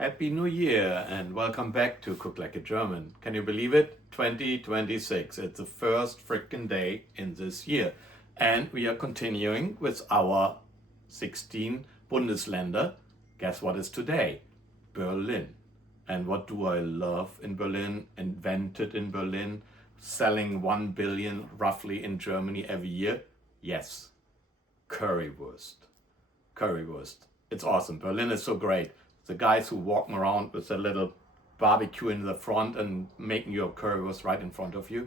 Happy New Year and welcome back to Cook Like a German. Can you believe it? 2026. It's the first freaking day in this year. And we are continuing with our 16 Bundesländer. Guess what is today? Berlin. And what do I love in Berlin? Invented in Berlin, selling 1 billion roughly in Germany every year? Yes, Currywurst. Currywurst. It's awesome. Berlin is so great. The guys who walking around with a little barbecue in the front and making your currywurst right in front of you.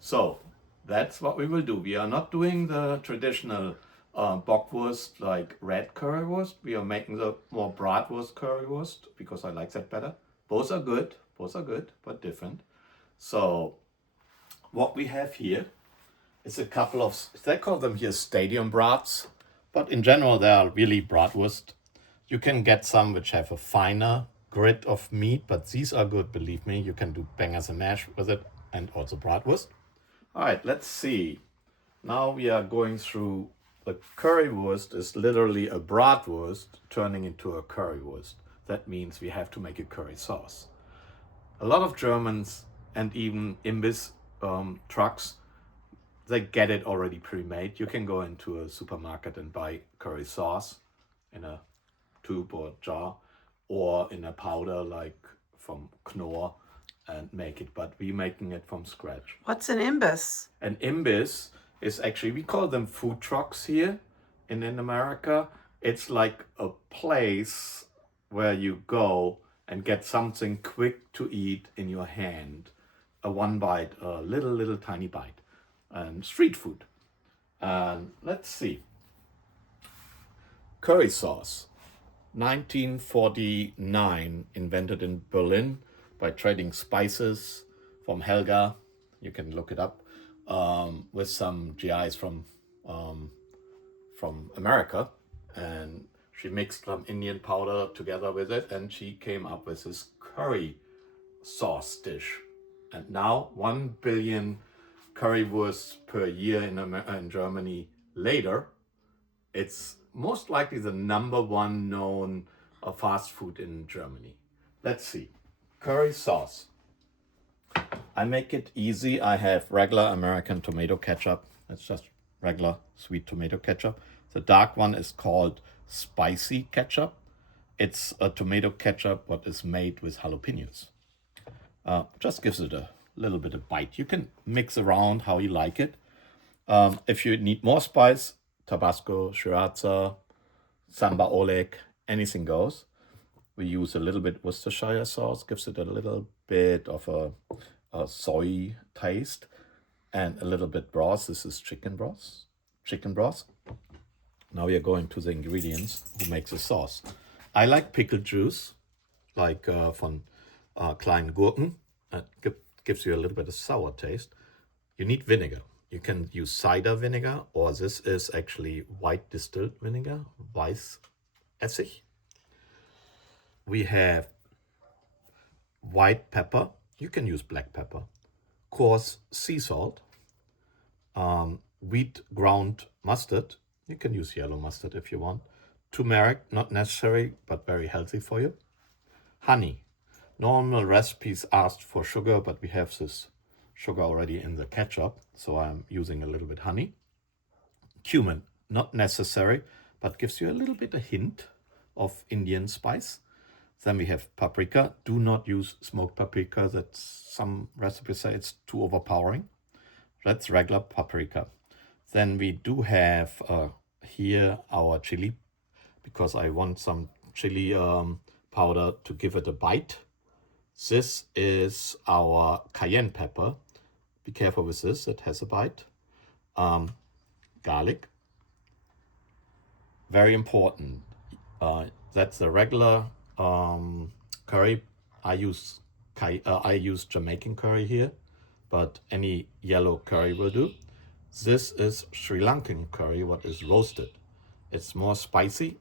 So that's what we will do. We are not doing the traditional bockwurst like red currywurst. We are making the more bratwurst currywurst because I like that better. Both are good, but different. So what we have here is a couple of, they call them here stadium brats, but in general they are really bratwurst. You can get some which have a finer grit of meat, but these are good, believe me. You can do bangers and mash with it and also bratwurst. All right, let's see. Now we are going through the currywurst is literally a bratwurst turning into a currywurst. That means we have to make a curry sauce. A lot of Germans and even imbiss trucks, they get it already pre-made. You can go into a supermarket and buy curry sauce in a tube or jar or in a powder like from Knorr and make it, but we're making it from scratch. What's an imbiss? An imbiss is actually, we call them food trucks here in America. It's like a place where you go and get something quick to eat in your hand. A one bite, a little tiny bite. And street food. And let's see. Curry sauce. 1949, invented in Berlin by trading spices from Helga. You can look it up, with some GIs from America, and she mixed some Indian powder together with it, and she came up with this curry sauce dish. And now 1 billion currywursts per year in Germany later, it's most likely the number one known fast food in Germany. Let's see. Curry sauce. I make it easy. I have regular American tomato ketchup. It's just regular sweet tomato ketchup. The dark one is called spicy ketchup. It's a tomato ketchup what is made with jalapenos. Just gives it a little bit of bite. You can mix around how you like it. If you need more spice, Tabasco, Sriracha, Samba Oleg, anything goes. We use a little bit Worcestershire sauce, gives it a little bit of a soy taste, and a little bit broth. This is chicken broth. Now we are going to the ingredients who makes the sauce. I like pickle juice, like von kleinen Gurken. Gives you a little bit of sour taste. You need vinegar. You can use cider vinegar, or this is actually white distilled vinegar, Weißessig. We have white pepper. You can use black pepper. Coarse sea salt. Wheat ground mustard. You can use yellow mustard if you want. Turmeric, not necessary, but very healthy for you. Honey. Normal recipes asked for sugar, but we have this sugar already in the ketchup, so I'm using a little bit honey. Cumin, not necessary, but gives you a little bit a hint of Indian spice. Then we have paprika. Do not use smoked paprika. That's some recipes say it's too overpowering. That's regular paprika. Then we do have here our chili, because I want some chili powder to give it a bite. This is our cayenne pepper. Be careful with this, it has a bite. Garlic. Very important. That's the regular curry. I use Jamaican curry here, but any yellow curry will do. This is Sri Lankan curry, what is roasted. It's more spicy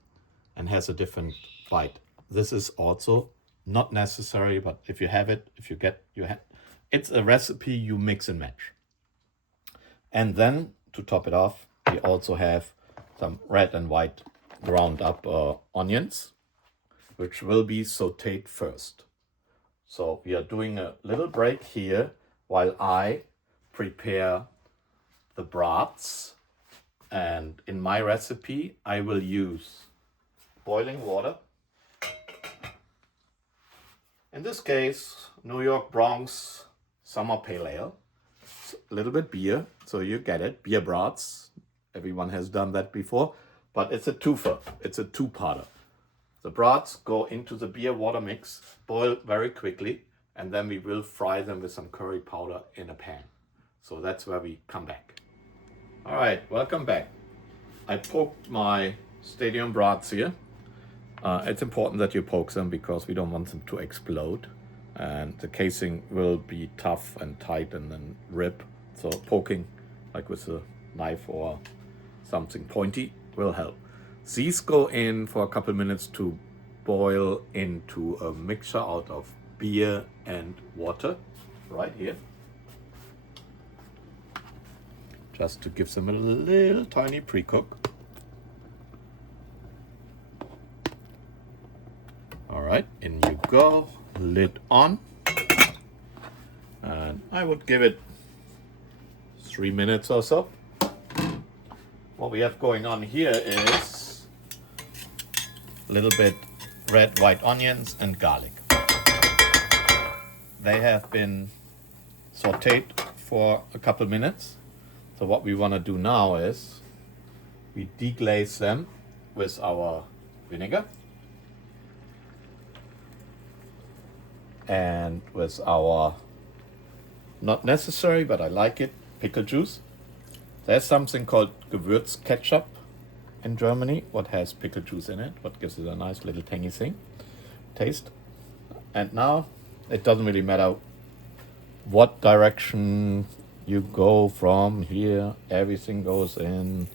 and has a different bite. This is also not necessary, but if you have it, it's a recipe you mix and match. And then to top it off, we also have some red and white ground up onions. which will be sauteed first. So we are doing a little break here while I prepare the brats. And in my recipe, I will use boiling water. In this case, New York Bronx Summer Pale Ale. A little bit beer, so you get it. Beer brats. Everyone has done that before, but it's a twofer. It's a two-parter. The brats go into the beer water mix, boil very quickly, and then we will fry them with some curry powder in a pan. So that's where we come back. All right, welcome back. I poked my stadium brats here. It's important that you poke them because we don't want them to explode. And the casing will be tough and tight and then rip. So poking, like with a knife or something pointy, will help. These go in for a couple minutes to boil into a mixture out of beer and water, right here. Just to give them a little tiny pre-cook. All right, in you go, lid on. And I would give it 3 minutes or so. What we have going on here is a little bit red, white onions and garlic. They have been sauteed for a couple minutes. So what we want to do now is we deglaze them with our vinegar and with our, not necessary, but I like it, pickle juice. There's something called Gewürz ketchup in Germany, what has pickle juice in it, what gives it a nice little tangy taste. And now it doesn't really matter what direction you go from here, everything goes in,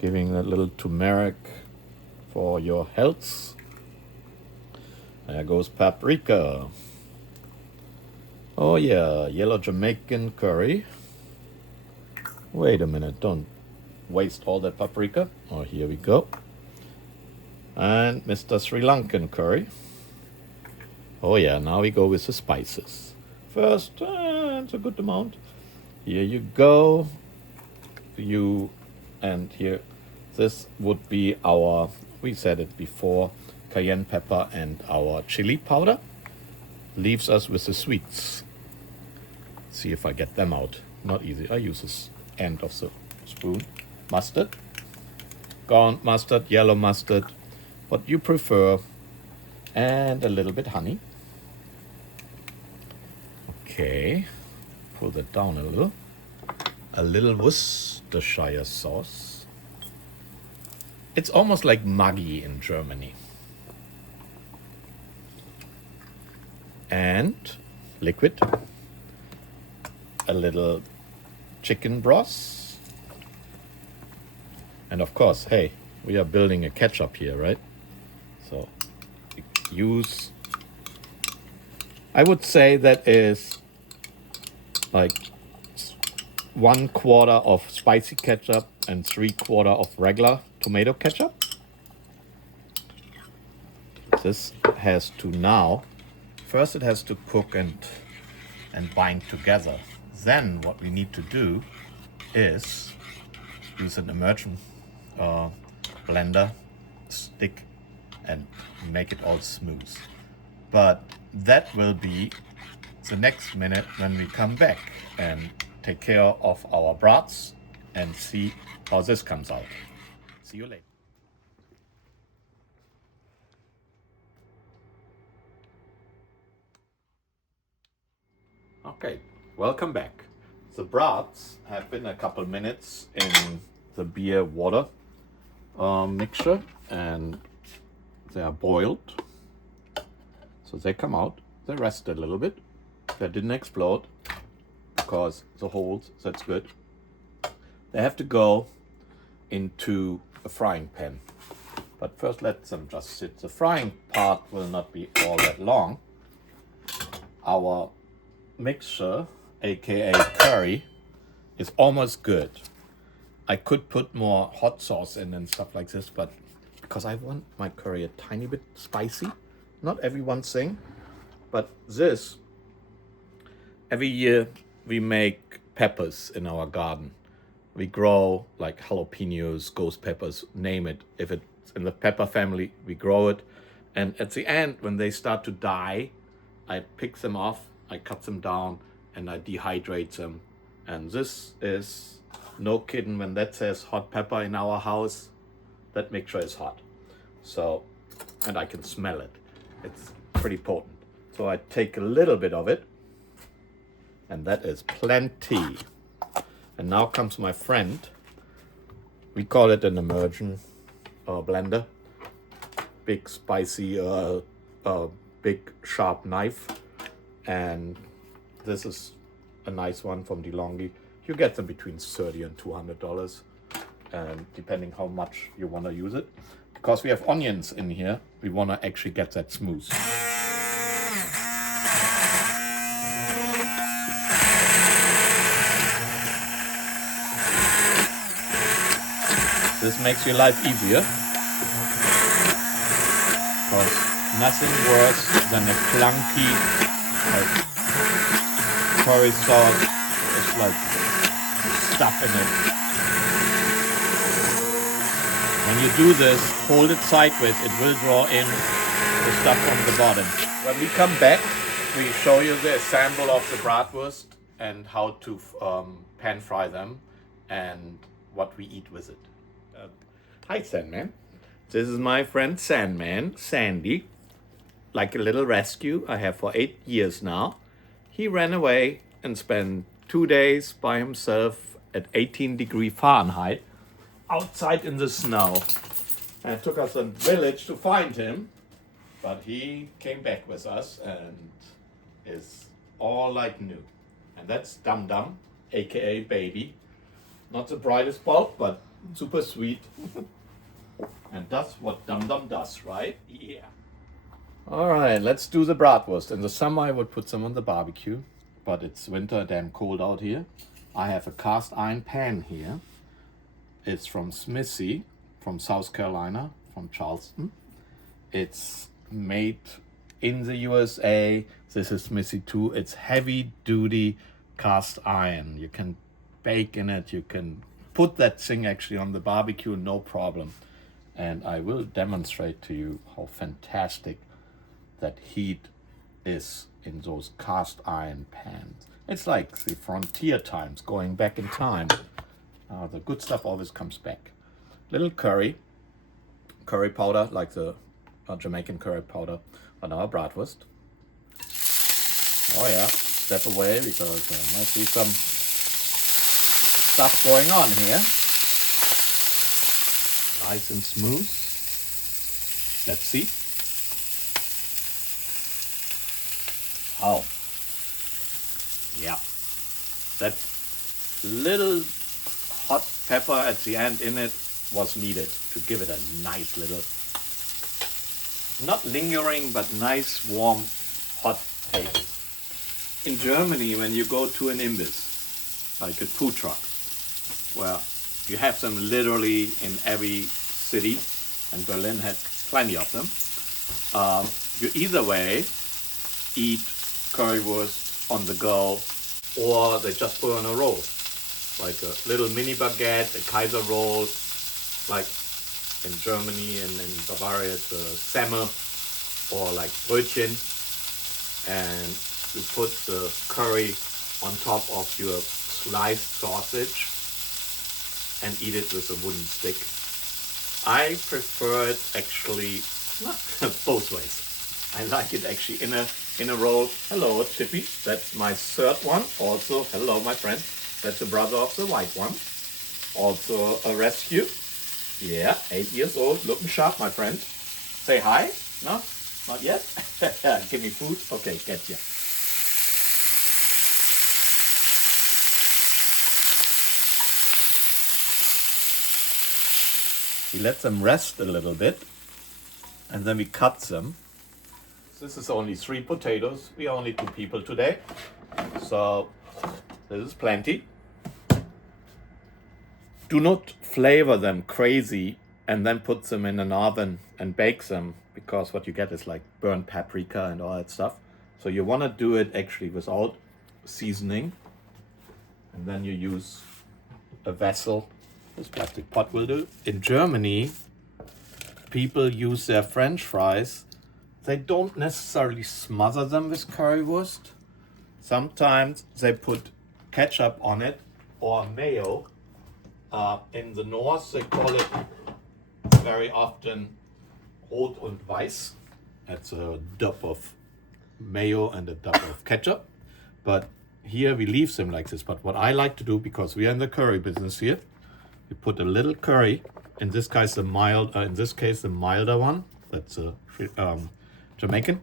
giving a little turmeric for your health. There goes paprika. Oh yeah, yellow Jamaican curry. Wait a minute, don't waste all that paprika. Oh, here we go. And Mr. Sri Lankan curry. Oh yeah, now we go with the spices. First, it's a good amount. Here you go. And here, this would be our, we said it before, cayenne pepper and our chili powder. Leaves us with the sweets. See if I get them out. Not easy. I use this end of the spoon. Mustard. Gone mustard, yellow mustard, what you prefer. And a little bit honey. Okay. Pull that down a little. A little Worcestershire sauce. It's almost like Maggi in Germany. And liquid. A little chicken broth. And of course, hey, we are building a ketchup here, right? So use, I would say that is like 1/4 of spicy ketchup and 3/4 of regular tomato ketchup. This has to now, first it has to cook and bind together. Then what we need to do is use an immersion blender stick and make it all smooth. But that will be the next minute when we come back and take care of our brats and see how this comes out. See you later. Okay, welcome back. The brats have been a couple minutes in the beer water mixture and they are boiled. So they come out, they rest a little bit. They didn't explode because the holes, that's good. They have to go into a frying pan. But first let them just sit. The frying part will not be all that long. Our mixture, aka curry, is almost good. I could put more hot sauce in and stuff like this, but because I want my curry a tiny bit spicy. Not everyone's thing, but this, every year we make peppers in our garden. We grow like jalapenos, ghost peppers, name it. If it's in the pepper family, we grow it. And at the end, when they start to die, I pick them off, I cut them down, and I dehydrate them. And this is, no kidding, when that says hot pepper in our house, that mixture is hot. So, and I can smell it. It's pretty potent. So I take a little bit of it, and that is plenty. And now comes my friend. We call it an immersion blender. Big spicy, big sharp knife. And this is a nice one from DeLonghi. You get them between $30 and $200, and depending how much you want to use it. Because we have onions in here, we want to actually get that smooth. This makes your life easier, because nothing worse than a clunky curry sauce. It's like stuff in it. When you do this, hold it sideways, it will draw in the stuff from the bottom. When we come back, we show you the assemble of the bratwurst and how to pan fry them and what we eat with it. Hi Sandman, this is my friend Sandman, Sandy, like a little rescue I have for 8 years now. He ran away and spent 2 days by himself at 18 degrees Fahrenheit outside in the snow. And it took us a village to find him, but he came back with us and is all like new. And that's Dum Dum, aka Baby. Not the brightest bulb, but super sweet. And that's what Dum Dum does, right? Yeah. All right, let's do the bratwurst. In the summer, I would put them on the barbecue, but it's winter, damn cold out here. I have a cast iron pan here. It's from Smithy, from South Carolina, from Charleston. It's made in the USA. This is Smithy too. It's heavy duty cast iron. You can bake in it. You can put that thing actually on the barbecue, no problem. And I will demonstrate to you how fantastic that heat is in those cast iron pans. It's like the frontier times, going back in time. The good stuff always comes back. Little curry powder, like the Jamaican curry powder on our bratwurst. Oh yeah, step away because there might be some stuff going on here. Nice and smooth. Let's see. Oh, yeah. That little hot pepper at the end in it was needed to give it a nice little, not lingering, but nice, warm, hot taste. In Germany, when you go to an imbiss, like a food truck, well, you have them literally in every city, and Berlin had plenty of them. You either way eat currywurst on the go, or they just put on a roll, like a little mini baguette, a Kaiser roll, like in Germany and in Bavaria it's a Semmel, or like Brötchen, and you put the curry on top of your sliced sausage and eat it with a wooden stick. I prefer it actually both ways. I like it actually in a roll. Hello, Chippy. That's my third one. Also, hello, my friend. That's the brother of the white one. Also a rescue. Yeah, 8 years old, looking sharp, my friend. Say hi. No, not yet. Give me food. Okay, get ya. We let them rest a little bit, and then we cut them. This is only 3 potatoes. We are only 2 people today, so this is plenty. Do not flavor them crazy and then put them in an oven and bake them, because what you get is like burnt paprika and all that stuff. So you want to do it actually without seasoning, and then you use a vessel. This plastic pot will do. In Germany, people use their French fries. They don't necessarily smother them with currywurst. Sometimes they put ketchup on it or mayo. In the north, they call it very often Rot und Weiß. That's a dab of mayo and a dab of ketchup. But here we leave them like this. But what I like to do, because we are in the curry business here, we put a little curry. In this case, the milder one. That's a Jamaican.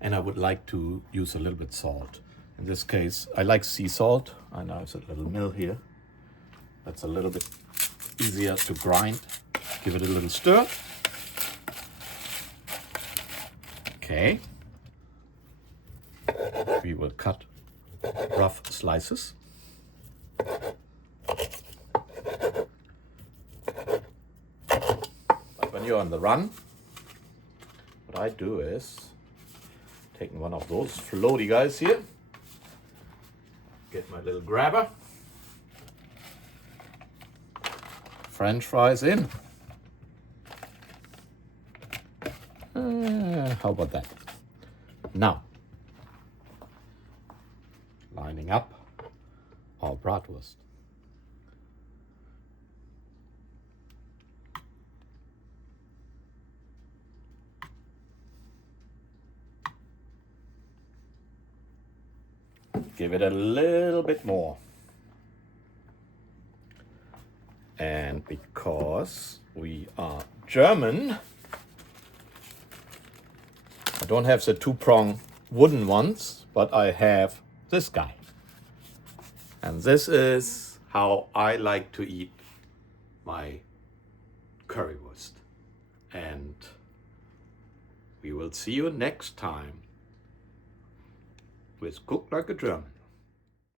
And I would like to use a little bit salt. In this case, I like sea salt. I know it's a little mill here. That's a little bit easier to grind. Give it a little stir. Okay. We will cut rough slices. But when you're on the run, what I do is taking one of those floaty guys here, get my little grabber, French fries in. How about that? Now, lining up our bratwurst. Give it a little bit more. And because we are German, I don't have the two-prong wooden ones, but I have this guy. And this is how I like to eat my currywurst. And we will see you next time with Cook Like a German.